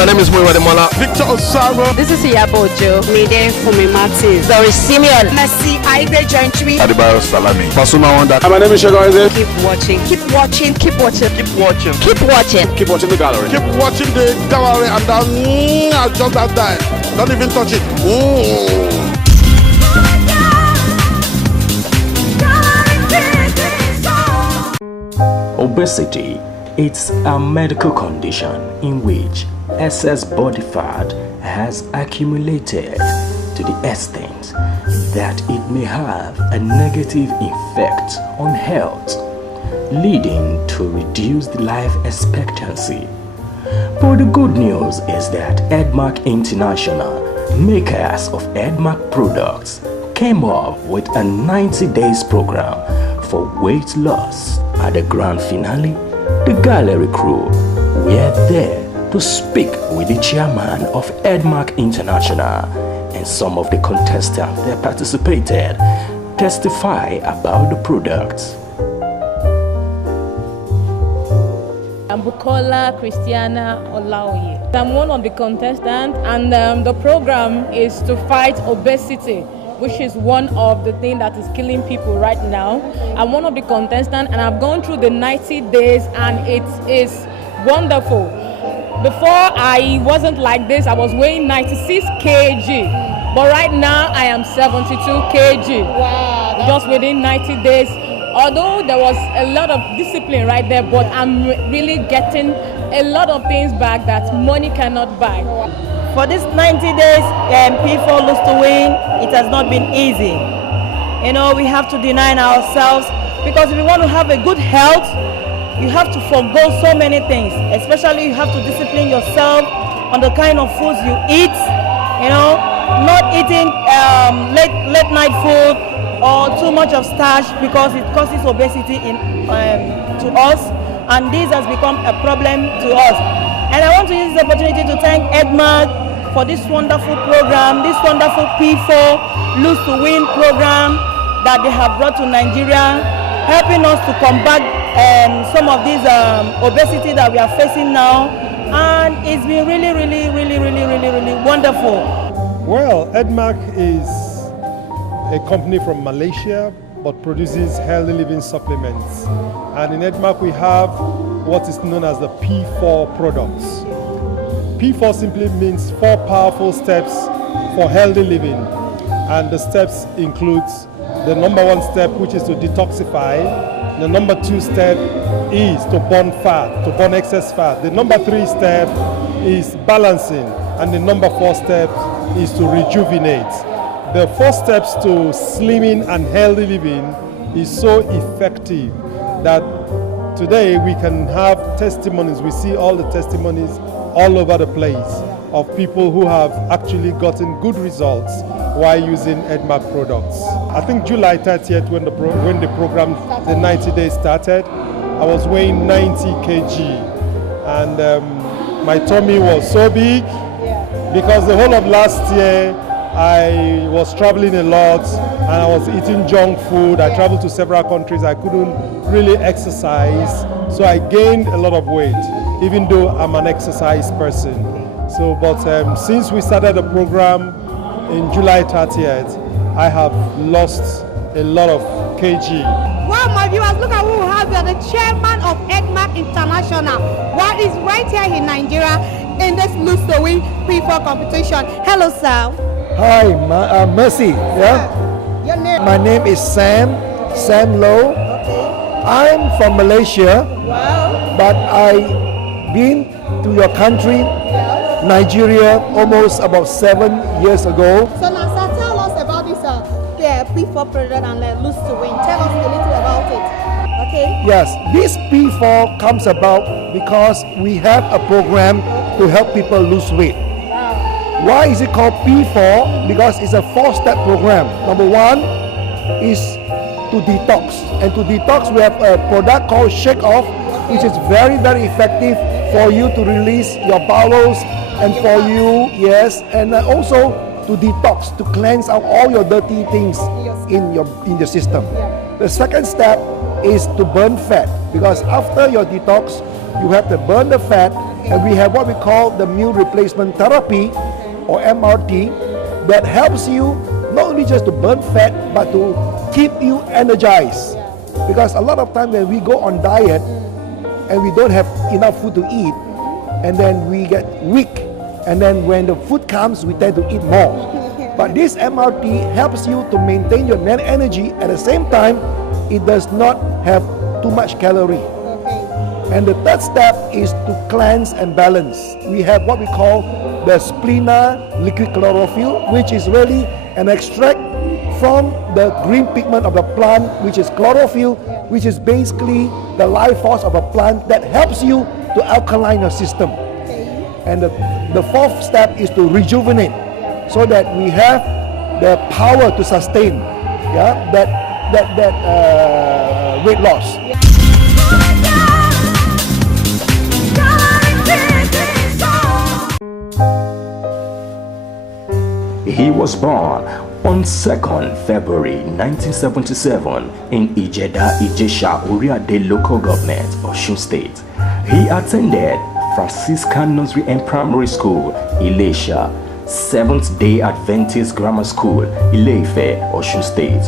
My name is Muiwa Demola. Victor Osaro. This is Iyabojo. Mide Fumi Martins. Doris Simeon. Mercy Aibe Gentry. Adebayo Salami. Pasuma Wanda. My name is Shagarize. Keep watching. Keep watching. Keep watching. Keep watching. Keep watching. Keep watching the gallery. Keep watching the gallery and then just that time. Don't even touch it. Obesity, it's a medical condition in which excess body fat has accumulated to the extent that it may have a negative effect on health, leading to reduced life expectancy. But the good news is that Edmark International, makers of Edmark products, came up with a 90 days program for weight loss. At the grand finale, the gallery crew were there to speak with the chairman of Edmark International, and some of the contestants that participated testify about the products. I'm Bukola Christiana Olaoye. I'm one of the contestants, and the program is to fight obesity, which is one of the things that is killing people right now. I'm one of the contestants, and I've gone through the 90 days, and it is wonderful. Before, I wasn't like this. I was weighing 96 kg, but right now I am 72 kg. Wow, just within 90 days. Although there was a lot of discipline right there, but I'm really getting a lot of things back that money cannot buy. For this 90 days, P4 Lose to Win, it has not been easy. You know, we have to deny ourselves, because if you want to have a good health, you have to forego so many things. Especially you have to discipline yourself on the kind of foods you eat, you know, not eating late night food or too much of starch, because it causes obesity to us, and this has become a problem to us. And I want to use this opportunity to thank Edmark for this wonderful program, this wonderful P4 Lose to Win program that they have brought to Nigeria, helping us to combat some of these obesity that we are facing now. And it's been really wonderful. Well, Edmark is a company from Malaysia, but produces healthy living supplements. And in Edmark we have what is known as the P4 products. P4 simply means 4 powerful steps for healthy living. And the steps include the number 1 step, which is to detoxify. The number 2 step is to burn fat, to burn excess fat. The number 3 step is balancing. And the number 4 step is to rejuvenate. The 4 steps to slimming and healthy living is so effective that today we can have testimonies. We see all the testimonies all over the place of people who have actually gotten good results while using Edmark products. I think July 30th when the program, the 90 days started, I was weighing 90 kg, and my tummy was so big because the whole of last year I was traveling a lot and I was eating junk food. I traveled to several countries. I couldn't really exercise, so I gained a lot of weight, even though I'm an exercise person. So, but since we started the program in July 30th, I have lost a lot of kg. Well, my viewers, look at who we have here, the chairman of Edmark International. What is right here in Nigeria in this Lose to Win P4 competition. Hello, sir. Hi, Mercy. Yeah. Your name? My name is Sam Low. Okay. I'm from Malaysia. Wow. But I've been to your country, Yes. Nigeria, almost about 7 years ago. So now, sir, tell us about this P4 product and Lose to Win. Tell us a little about it. Okay. Yes, this P4 comes about because we have a program to help people lose weight. Why is it called P4? Because it's a 4-step program. Number 1 is to detox. And to detox, we have a product called Shake Off, which is very effective for you to release your bowels and for you, yes, and also to detox, to cleanse out all your dirty things in your system. The second step is to burn fat, because after your detox, you have to burn the fat And we have what we call the meal replacement therapy, or MRT, that helps you not only just to burn fat, but to keep you energized. Because a lot of time when we go on diet and we don't have enough food to eat, and then we get weak, and then when the food comes, we tend to eat more. But this MRT helps you to maintain your net energy. At the same time, it does not have too much calorie. And the third step is to cleanse and balance. We have what we call the Splina liquid chlorophyll, which is really an extract from the green pigment of the plant, which is chlorophyll, which is basically the life force of a plant that helps you to alkaline your system. And the fourth step is to rejuvenate, so that we have the power to sustain that weight loss. He was born on 2nd February 1977 in Ijeda, Ijesha, Oriade local government, Osun State. He attended Franciscan Nursery and Primary School, Ilesha, Seventh-day Adventist Grammar School, Ile-Ife, Osun State.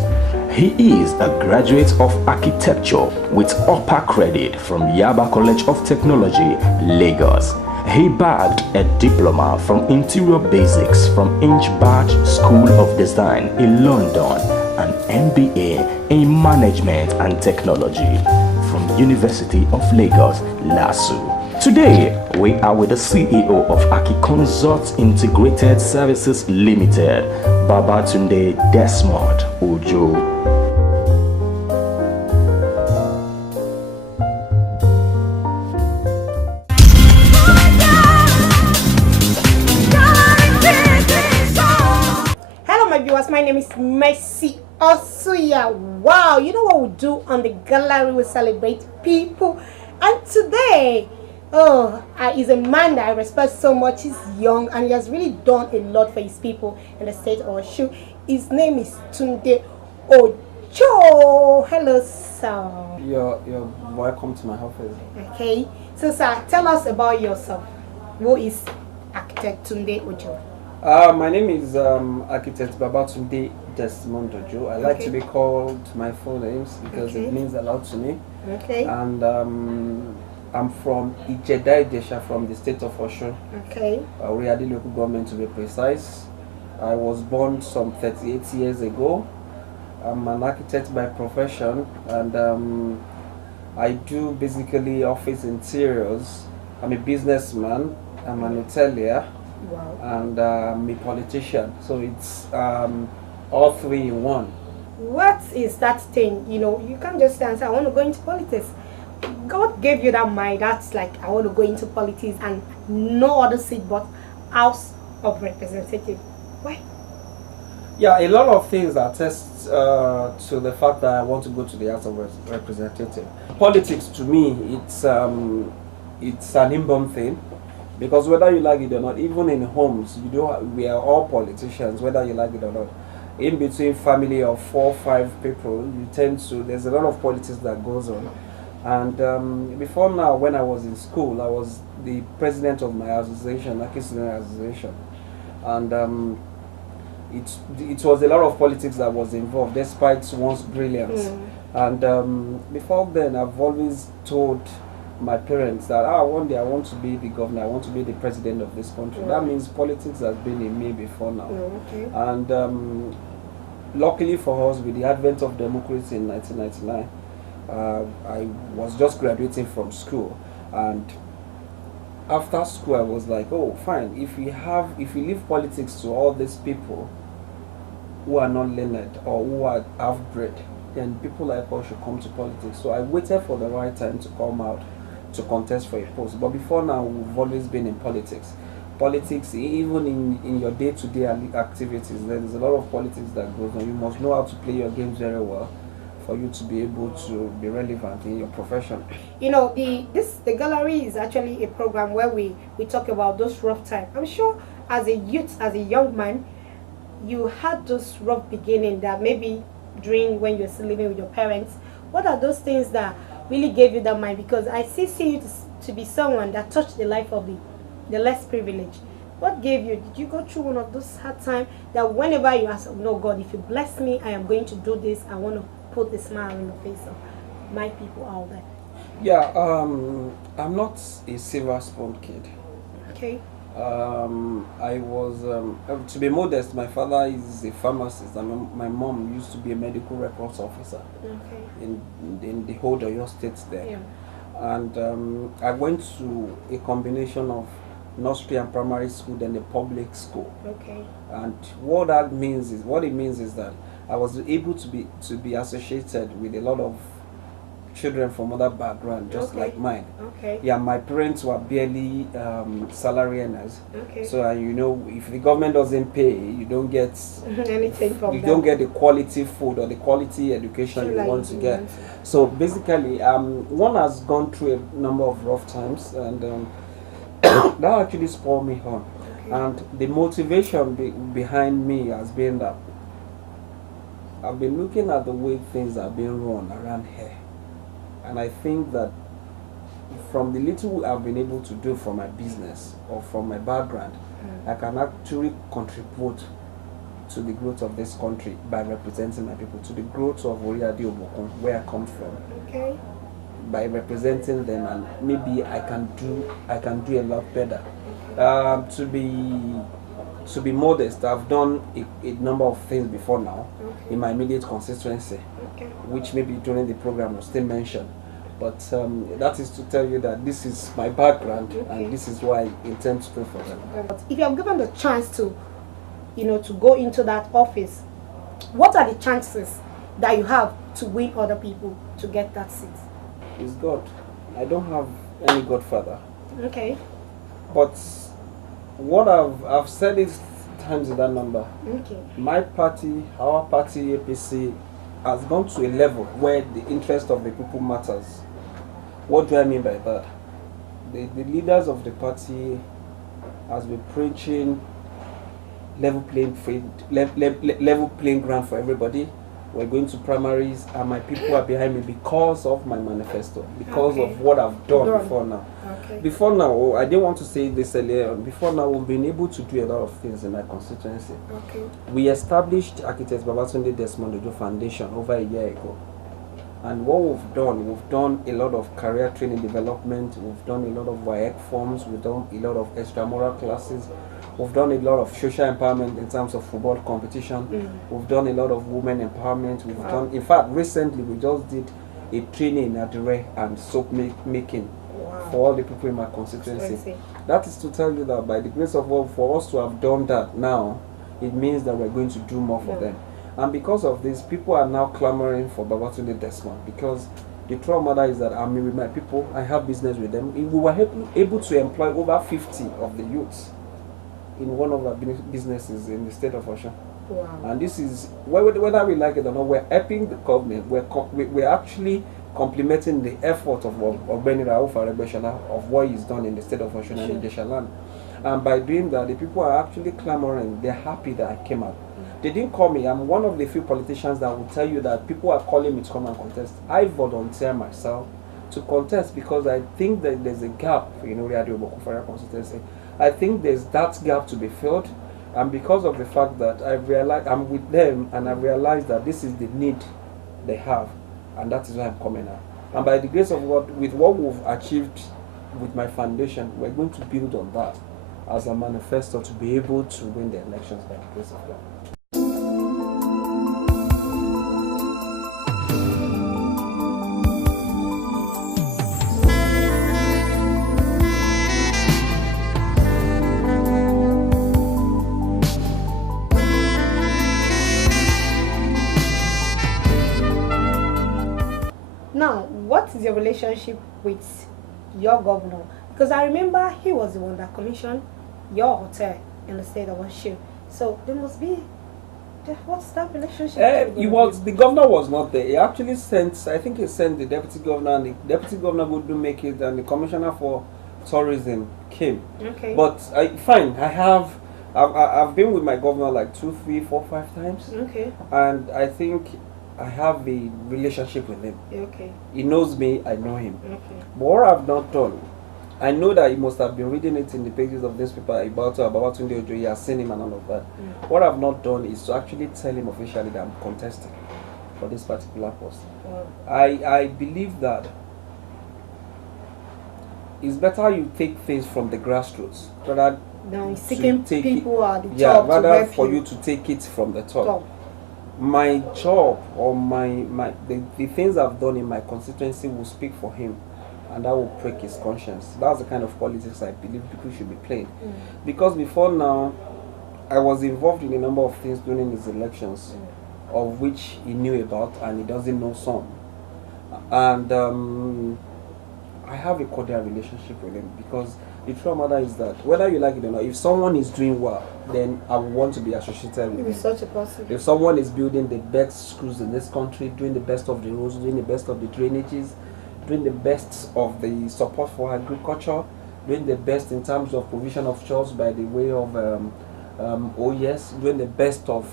He is a graduate of architecture with upper credit from Yaba College of Technology, Lagos. He bagged a diploma from Interior Basics from Inchbach School of Design in London, an MBA in Management and Technology from University of Lagos, LASU. Today, we are with the CEO of Aki Consults Integrated Services Limited, Babatunde Desmond Ojo. My name is Mercy Osuya. Wow, you know what we do on the gallery? We celebrate people. And today, is a man that I respect so much. He's young and he has really done a lot for his people in the state of Osun. His name is Tunde Ojo. Hello, sir. You're welcome to my office. Okay. So, sir, tell us about yourself. Who is architect Tunde Ojo? My name is architect Babatunde Desmond Ojo. I like to be called my full names because it means a lot to me. Okay. And I'm from Ijeda, Ijesha, from the state of Osun. Okay. Oriade local government, to be precise. I was born some 38 years ago. I'm an architect by profession, and I do basically office interiors. I'm a businessman. I'm an hotelier. Wow. And I'm a politician, so it's all three in one. What is that thing? You know, you can't just answer, I want to go into politics. God gave you that mind. That's like, I want to go into politics and no other seat but House of Representatives. Why? Yeah, a lot of things attest to the fact that I want to go to the House of Representatives. Politics, to me, it's an inborn thing. Because whether you like it or not, even in homes, we are all politicians, whether you like it or not. In between family of 4 or 5 people, there's a lot of politics that goes on. And before now, when I was in school, I was the president of my association, Aki Student Association. And it was a lot of politics that was involved, despite one's brilliance. And before then, I've always told my parents that one day I want to be the governor, I want to be the president of this country. That means politics has been in me before now. And luckily for us, with the advent of democracy in 1999, I was just graduating from school, and after school I was like, oh fine, if we leave politics to all these people who are not learned or who are half-bred, then people like us should come to politics. So I waited for the right time to come out to contest for a post. But before now, we've always been in politics. Politics, even in your day-to-day activities, there's a lot of politics that goes on. You must know how to play your games very well for you to be able to be relevant in your profession. You know, the gallery is actually a program where we talk about those rough times. I'm sure as a youth, as a young man, you had those rough beginnings that maybe during when you're still living with your parents. What are those things that really gave you that mind? Because I see you to be someone that touched the life of the less privileged. What gave you? Did you go through one of those hard times that whenever you ask, no, God, if you bless me, I am going to do this. I want to put the smile on the face of my people out there. Yeah, I'm not a silver spoon kid. Okay. I was, to be modest, my father is a pharmacist, and my mom used to be a medical records officer in the whole Oyo State there. Yeah. And I went to a combination of nursery and primary school, then the public school. Okay. And what it means is that I was able to be associated with a lot of children from other background, just like mine. Okay. Yeah, my parents were barely salary earners. Okay. So you know, if the government doesn't pay, you don't get anything from them. don't get the quality food or the quality education you want to get. So basically, one has gone through a number of rough times, and that actually spurred me on. Okay. And the motivation behind me has been that I've been looking at the way things are being run around here. And I think that from the little I've been able to do from my business or from my background, I can actually contribute to the growth of this country by representing my people, to the growth of Oriade Obokun, where I come from. Okay. By representing them, and maybe I can do a lot better. To be modest, I've done a number of things before now in my immediate constituency, which maybe during the program was still mentioned. But that is to tell you that this is my background, and this is why I intend to pray for them. If you are given the chance to, to go into that office, what are the chances that you have to win other people to get that seat? It's God. I don't have any godfather. Okay. But what I've said it times in that number. Okay. My party, our party, APC, has gone to a level where the interest of the people matters. What do I mean by that? The leaders of the party has been preaching level playing ground for everybody. We're going to primaries, and my people are behind me because of my manifesto, because of what I've done before now. Okay. Before now, I didn't want to say this earlier on. Before now, we've been able to do a lot of things in my constituency. Okay. We established Architect Babatunde Desmond Ojo Foundation over a year ago. And what we've done a lot of career training development, we've done a lot of WAEC forms, we've done a lot of extramural classes, we've done a lot of social empowerment in terms of football competition, we've done a lot of women empowerment, we've done, in fact, recently we just did a training at Adire and soap making for all the people in my constituency. That is to tell you that by the grace of God, for us to have done that now, it means that we're going to do more for them. And because of this, people are now clamoring for Babatunde Desmond, because the true matter is that I'm with my people, I have business with them. We were able to employ over 50 of the youths in one of our businesses in the state of Osun. Wow. And this is, whether we like it or not, we're helping the government. We're actually complementing the effort of Ogbeni Rauf Aregbesola of what he's done in the state of Osun and Idesha land. And by doing that, the people are actually clamoring. They're happy that I came out. They didn't call me. I'm one of the few politicians that will tell you that people are calling me to come and contest. I volunteer myself to contest because I think that there's a gap in Oriade Obokun constituency. I think there's that gap to be filled, and because of the fact that I realize I'm with them and I realize that this is the need they have, and that is why I'm coming out. And by the grace of God, with what we've achieved with my foundation, we're going to build on that as a manifesto to be able to win the elections by the grace of God. Now, what is your relationship with your governor? Because I remember he was the one that commissioned your hotel in the state of Osun. So there must be, what's that relationship? The governor was not there. He actually sent, I think he sent the deputy governor, and the deputy governor would make it, and the commissioner for tourism came. Okay. But fine, I've been with my governor like 2, 3, 4, 5 times. Okay. And I think I have a relationship with him. Okay. He knows me, I know him. Okay. But what I've not done I know that he must have been reading it in the pages of this paper about Babatunde Ojo. He has seen him and all of that. What I've not done is to actually tell him officially that I'm contesting for this particular post. I believe that it's better you take things from the grassroots rather than seeking people at the top. Yeah, rather for you to take it from the top. My job or the things I've done in my constituency will speak for him, and that will break his conscience. That's the kind of politics I believe people should be playing. Because before now, I was involved in a number of things during his elections, of which he knew about and he doesn't know some. And I have a cordial relationship with him, because the truth of the matter is that whether you like it or not, if someone is doing well, then I would want to be associated with him. Such a person. If someone is building the best schools in this country, doing the best of the roads, doing the best of the drainages, doing the best of the support for agriculture, doing the best in terms of provision of jobs by the way of OES, doing the best of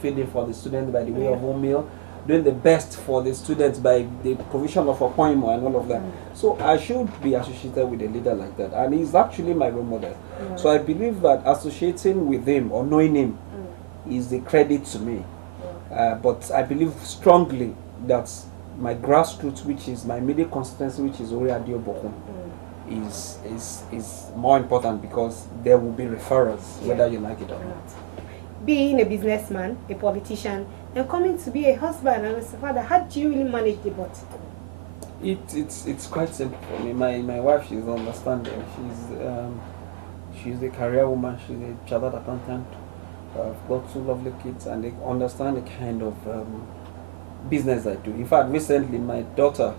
feeding for the students by the way of home meal, doing the best for the students by the provision of appointment and all of that. So I should be associated with a leader like that, and he's actually my role model. So I believe that associating with him or knowing him is a credit to me. But I believe strongly that my grassroots, which is my immediate constituency, which is Ori Adio Bokum, is more important, because there will be referrals, whether you like it or not. Being a businessman, a politician, and coming to be a husband and a father, how do you really manage the both? It's quite simple for me. My wife, she's understanding. She's a career woman. She's a chartered accountant. I've got 2 lovely kids, and they understand the kind of business I do. In fact, recently my daughter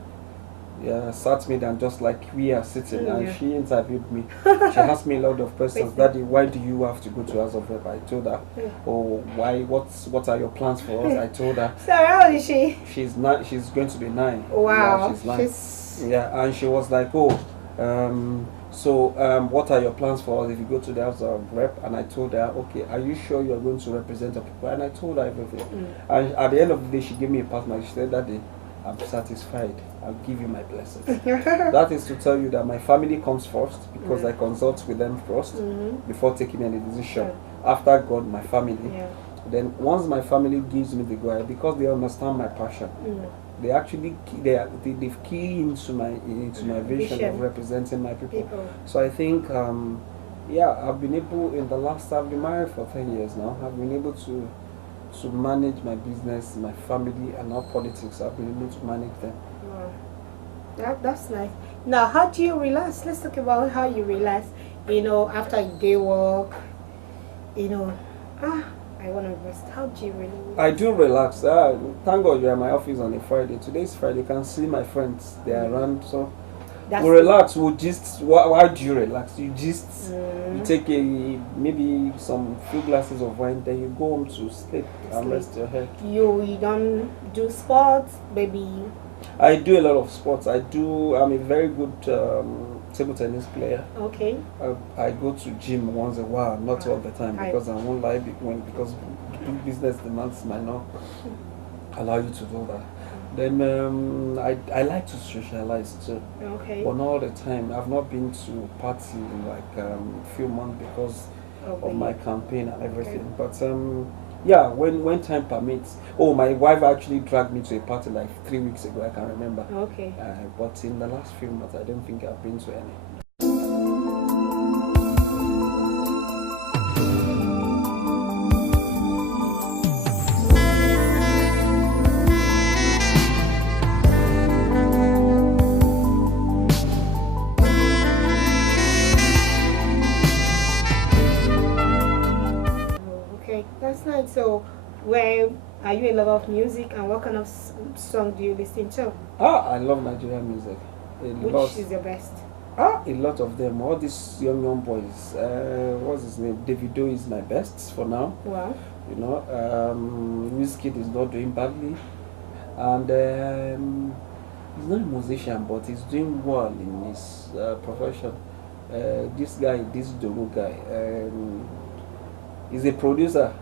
sat me down just like we are sitting, and she interviewed me. She asked me a lot of questions. Daddy, why do you have to go to House of Rep? I told her. Oh, why? What are your plans for us? I told her. So how old is she? She's 9. She's going to be 9. Wow. Yeah, she's 9. Yeah, and she was like, oh, what are your plans for us if you go to the House of Rep? And I told her, okay, are you sure you're going to represent the people? And I told her everything. And at the end of the day, she gave me a partner. She said, Daddy, I'm satisfied. I'll give you my blessings. That is to tell you that my family comes first, because I consult with them first before taking any decision. After God, my family. Then once my family gives me the go ahead, because they understand my passion, they actually they've keyed into my vision of representing my people. So I think I've been able I've been married for 10 years now. I've been able to manage my business, my family, and our politics. I've been able to manage them. Wow. That's nice. Now, how do you relax? Let's talk about how you relax, after a day work, I want to rest. How do you really relax? I do relax. Thank God you're at my office on a Friday. Today's Friday. You can see my friends. They're around, so we relax. We'll just. Why do you relax? You just you take maybe some few glasses of wine, then you go home to sleep and rest your head. You don't do sports, baby? I do a lot of sports. I'm a very good table tennis player. Okay. I go to gym once a while, not all the time, because I won't lie, because business demands might not allow you to do that. Then I like to socialize too. Okay. But not all the time. I've not been to party in like a few months because of my campaign and everything. But when time permits. Oh, my wife actually dragged me to a party like 3 weeks ago. I can remember. Okay. But in the last few months, I don't think I've been to any. That's nice. So, where are you a lover of music, and what kind of song do you listen to? I love Nigerian music. Which is your best? A lot of them. All these young boys. What's his name? Davido is my best for now. Wow. Wizkid is not doing badly, and he's not a musician, but he's doing well in his profession. This Dogo guy, he's a producer.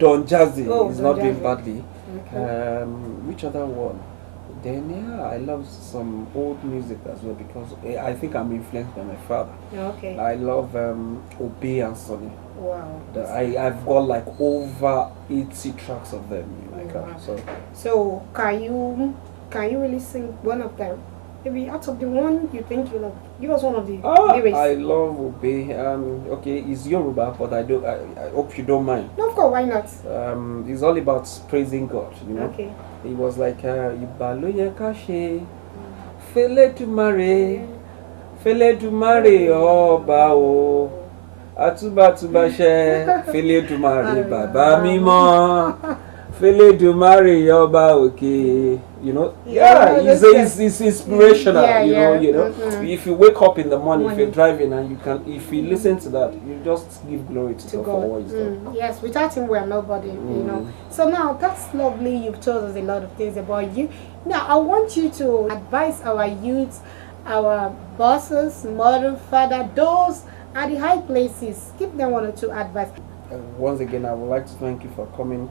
Don Jazzy is not doing badly. Okay. Which other one? Then yeah, I love some old music as well because I think I'm influenced by my father. Okay. I love Obey and Sonny. Wow. I've got like over 80 tracks of them in my car. Wow. So can you really sing one of them? Maybe out of the one you think you love, give us one of the lyrics. I love Obey. Okay, it's Yoruba, but I hope you don't mind. No, of course, why not? It's all about praising God, you know. Okay. It was like Ibaloye Kashe, Fele Dumare Oba o, Atuba Tubashe, Fele Dumare Baba Mimo, Fele Dumare Oba okay. You know, it's inspirational. You know. Mm-hmm. If you wake up in the morning, if you're driving and if you listen to that, you just give glory to God for what He's done. Yes, without Him, we are nobody. You know. So now that's lovely. You've told us a lot of things about you. Now I want you to advise our youths, our bosses, mother, father, those at the high places. Give them one or two advice. Once again, I would like to thank you for coming,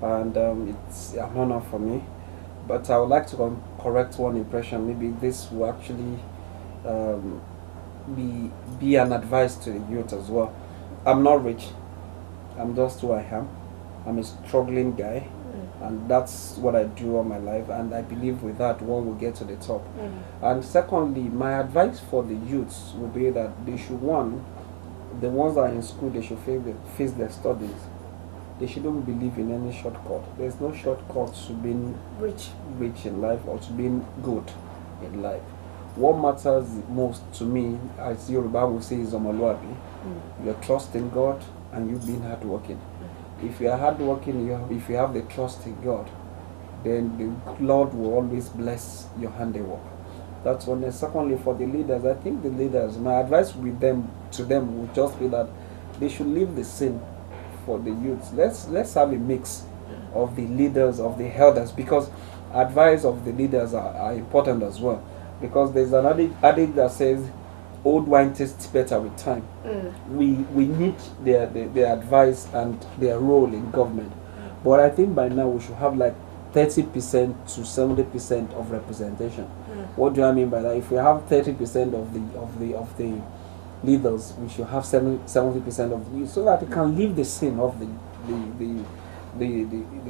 and it's an honor for me. But I would like to correct one impression. Maybe this will actually be an advice to the youth as well. I'm not rich. I'm just who I am. I'm a struggling guy, and that's what I do all my life. And I believe with that, one will get to the top. And secondly, my advice for the youths will be that they should the ones that are in school, they should face their studies. They shouldn't believe in any shortcut. There's no shortcut to being rich in life or to being good in life. What matters most to me, as Yoruba will say, is Omoluabi. Your trust in God and you being hardworking. If you are hardworking, if you have the trust in God, then the Lord will always bless your handiwork. That's one. And secondly, for the leaders, I think the leaders, my advice to them would just be that they should leave the sin for the youths. Let's have a mix of the leaders, of the elders, because advice of the leaders are important as well. Because there's an adage that says old wine tastes better with time. We need their advice and their role in government. But I think by now we should have like 30% to 70% of representation. What do I mean by that? If we have 30% of the leaders, we should have 70% of the youth, so that it can leave the sin of the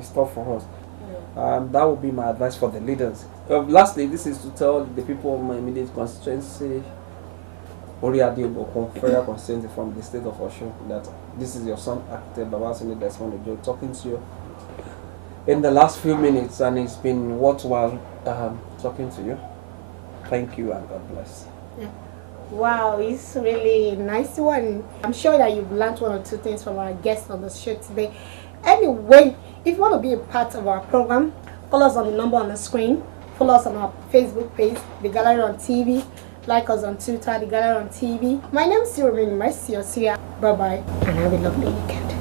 stuff for us. That would be my advice for the leaders. Lastly, this is to tell the people of my immediate constituency, Oriade federal constituency from the state of Osun, that this is your son, Architect Babatunde Desmond Ojo, talking to you in the last few minutes, and it's been worthwhile talking to you. Thank you and God bless. Wow, it's really a nice one. I'm sure that you've learned one or two things from our guests on the show today. Anyway, if you want to be a part of our program, follow us on the number on the screen. Follow us on our Facebook page, The Gallery on TV. Like us on Twitter, The Gallery on TV. My name is Siromini Mercy Osia. Bye-bye, and have a lovely weekend.